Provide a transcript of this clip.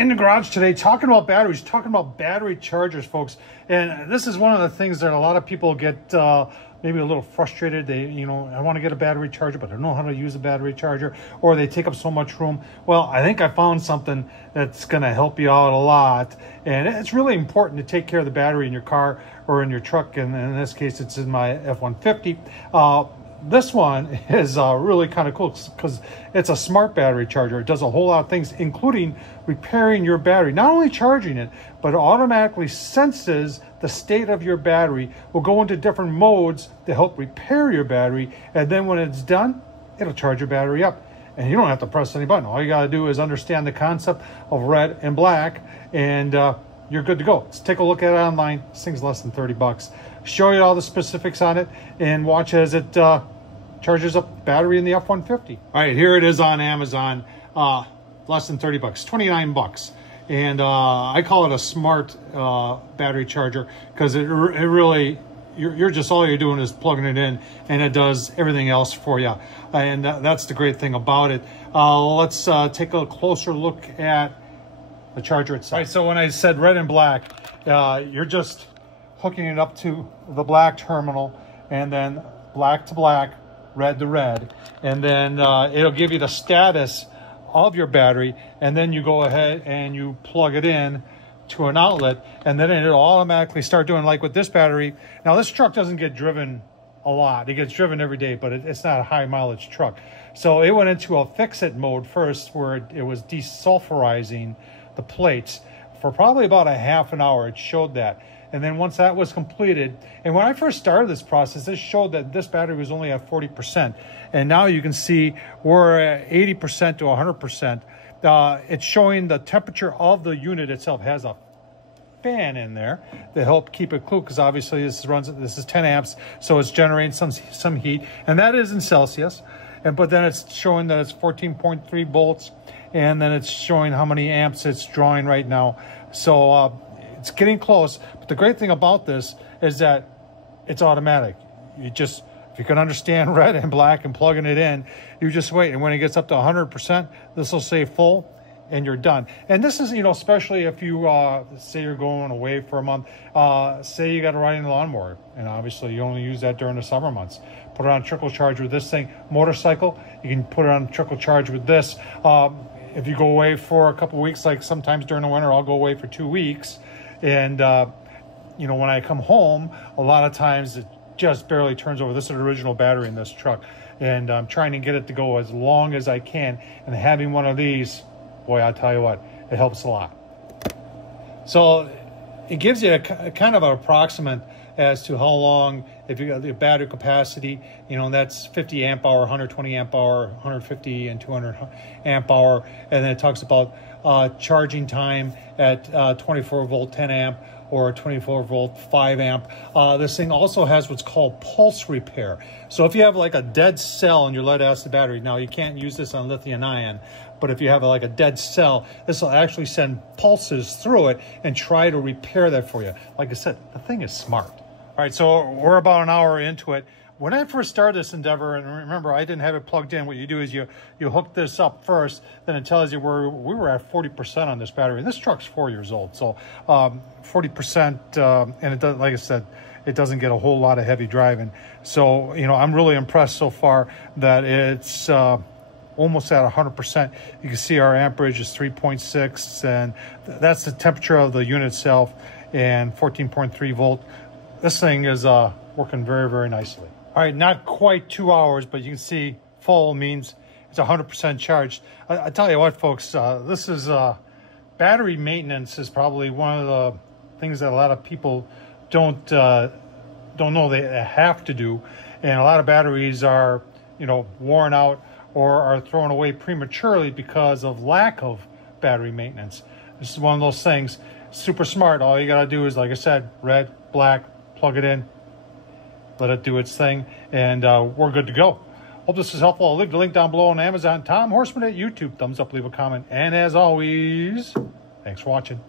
in the garage today talking about batteries, talking about battery chargers, folks. And this is one of the things that a lot of people get maybe a little frustrated. They, you know, I want to get a battery charger, but I don't know how to use a battery charger, or they take up so much room. Well, I think I found something that's going to help you out a lot. And it's really important to take care of the battery in your car or in your truck. And in this case, it's in my F-150. This one is really kind of cool because it's a smart battery charger. It does a whole lot of things, including repairing your battery. Not only charging it, but it automatically senses the state of your battery, will go into different modes to help repair your battery. And then when it's done, it'll charge your battery up. And you don't have to press any button. All you got to do is understand the concept of red and black, and you're good to go. Let's take a look at it online. This thing's less than 30 bucks. Show you all the specifics on it and watch as it charges up the battery in the F-150. All right, here it is on Amazon. Less than 30 bucks, 29 bucks. And I call it a smart battery charger because it really, you're just, all you're doing is plugging it in and it does everything else for you. And that's the great thing about it. Let's take a closer look at the charger itself. All right, so when I said red and black, you're just hooking it up to the black terminal, and then black to black, red to red, and then it'll give you the status of your battery, and then you go ahead and you plug it in to an outlet, and then it'll automatically start doing, like with this battery. Now this truck doesn't get driven a lot. It gets driven every day, but it's not a high mileage truck. So it went into a fix-it mode first, where it was desulfurizing the plates for probably about a half an hour. It showed that. And then once that was completed, and when I first started this process, this showed that this battery was only at 40%. And now you can see we're at 80% to 100%. It's showing the temperature of the unit itself. It has a fan in there to help keep it cool, because obviously this is 10 amps, so it's generating some heat, and that is in Celsius. But then it's showing that it's 14.3 volts, and then it's showing how many amps it's drawing right now. So it's getting close. But the great thing about this is that it's automatic. You just, if you can understand red and black and plugging it in, you just wait. And when it gets up to 100%, this will say full, and you're done. And this is, you know, especially if you say you're going away for a month, say you got to ride in a lawnmower, and obviously you only use that during the summer months. Put it on trickle charge with this thing. Motorcycle, you can put it on trickle charge with this. If you go away for a couple of weeks, like sometimes during the winter, I'll go away for 2 weeks. And, you know, when I come home, a lot of times it just barely turns over. This is an original battery in this truck. And I'm trying to get it to go as long as I can. And having one of these, boy, I'll tell you what, it helps a lot. So it gives you a kind of an approximate as to how long, if you got the battery capacity, you know, that's 50 amp hour, 120 amp hour, 150 and 200 amp hour. And then it talks about charging time at 24 volt 10 amp or 24 volt 5 amp. This thing also has what's called pulse repair. So if you have like a dead cell in your lead acid battery, now you can't use this on lithium ion, but if you have like a dead cell, this will actually send pulses through it and try to repair that for you. Like I said, the thing is smart. All right, so we're about an hour into it. When I first started this endeavor, and remember, I didn't have it plugged in, what you do is you hook this up first, then it tells you where we were at 40% on this battery. And this truck's 4 years old, so 40%, and it does, like I said, it doesn't get a whole lot of heavy driving. So, you know, I'm really impressed so far that it's almost at 100%. You can see our amperage is 3.6, and that's the temperature of the unit itself, and 14.3 volt. This thing is working very, very nicely. All right, not quite 2 hours, but you can see full means it's 100% charged. I tell you what, folks, this is battery maintenance is probably one of the things that a lot of people don't know they have to do, and a lot of batteries are, you know, worn out or are thrown away prematurely because of lack of battery maintenance. This is one of those things. Super smart. All you got to do is, like I said, red, black, plug it in, let it do its thing, and we're good to go. Hope this is helpful. I'll leave the link down below on Amazon. Tom Horsman at YouTube. Thumbs up, leave a comment, and as always, thanks for watching.